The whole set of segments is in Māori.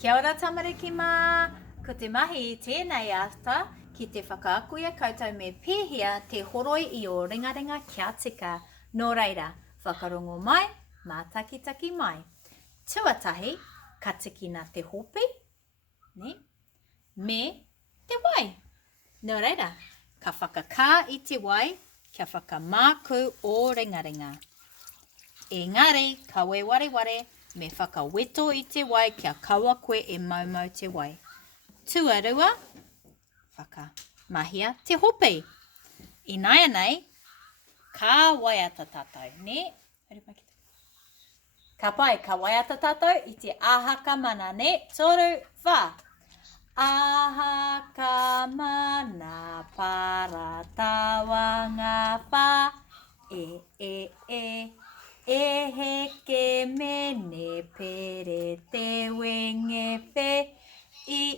Kia ora tamariki mā, ko te mahi I tēnei ata ki te whakaakuia koutou me pēhia te horoi I o ringaringa kia tika. Nō reira, whakarongo mai, mā takitaki mai. Tuatahi, ka tikina te hopi, ne? Me te wai. Nō reira, ka whakakā I te wai, kia whakamāku o ringaringa. Engari, ka we wareware, me whakaweto I te wai kia kaua koe e maumau te wai. Tuarua, whakamahia te hopi. I naia nei, ka waiata tātou, ne? Ka pai, ka waiata tātou I te āhaka mana, ne? Toru, wha. Āhaka mana paratawa ngā wha. E heke mene pere te wenge whe. I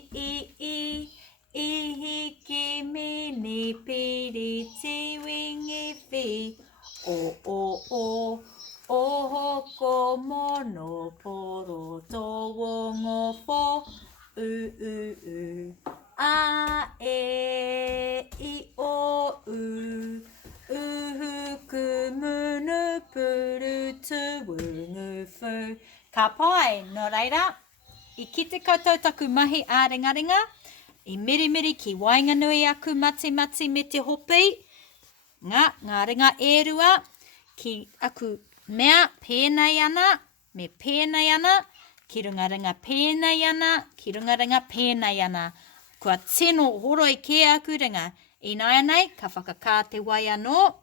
heke mene pere te wenge whe. O hoko mono poro tō wongofo. A I o uhuku munu puru tuungu fu. Ka pai, nō reira, I kite koutou taku mahi a ringaringa, I mirimiri ki wainganui aku mati me te hopi, ngā ringa e rua, ki aku mea pēnei ana, me pēnei ana, ki rungaringa pēnei ana, ki rungaringa pēnei ana. Kua tino horo I ke aku ringa. I naia nei, ka whakakā te wai anō.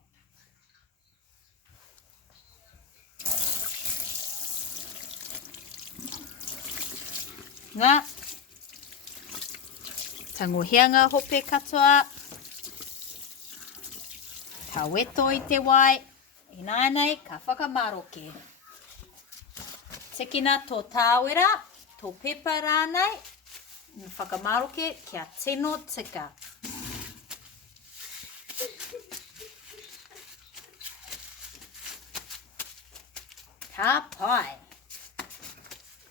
Ngā tangohianga hope katoa. Ka weto I te wai. I naia nei, ka whakamaroke. Tikina tō tāwera, tō pepa rānei, whakamaroke kia tino tika. Ka pai.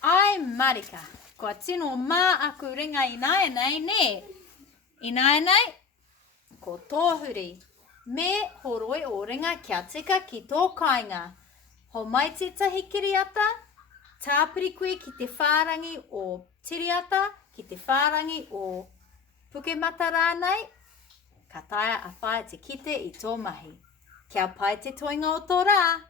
Ai marika, kua tino mā aku ringa I naia nei, ne? I naia nei, ko tōhuri, me horoi o ringa kia tika ki tō kāinga. Ho mai te tahikiriata, tāpiri koe ki te whārangi o tiriata, ki te whārangi o pukemata rānei, ka taia a whae te kite I tō mahi. Kia pai te toinga o tō rā.